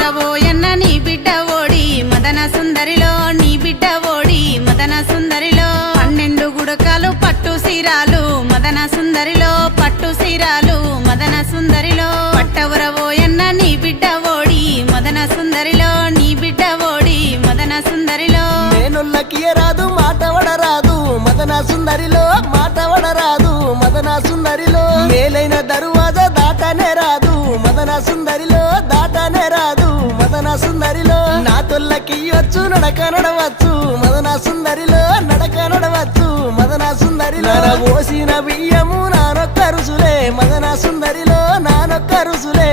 పట్టవురవోయన్న నీ బిడ్డ ఓడి మదన సుందరిలో నీ బిడ్డ ఓడి మదన సుందరిలో 12 గుడకాలు పట్టు సీరాలు మదన సుందరిలో పట్టు సీరాలు మదన సుందరిలో పట్టవురవోయన్న నీ బిడ్డ ఓడి మదన సుందరిలో నీ బిడ్డ ఓడి మదన సుందరిలో నేనుల్లకి రాదు మాట వడరాదు మదన సుందరిలో మాట వడరాదు మదన సుందరిలో మేలైన దరువాజా దాటనే రాదు మదన సుందరిలో దాటనే రాదు మదన సుందరిలో నా తొల్లకి వచ్చు నడక నడవచ్చు మదన సుందరిలో నడక నడవచ్చు మదన సుందరిలో ఓసిన బియ్యము నానొక్క రుసులే మదన సుందరిలో నానొక్క రుసులే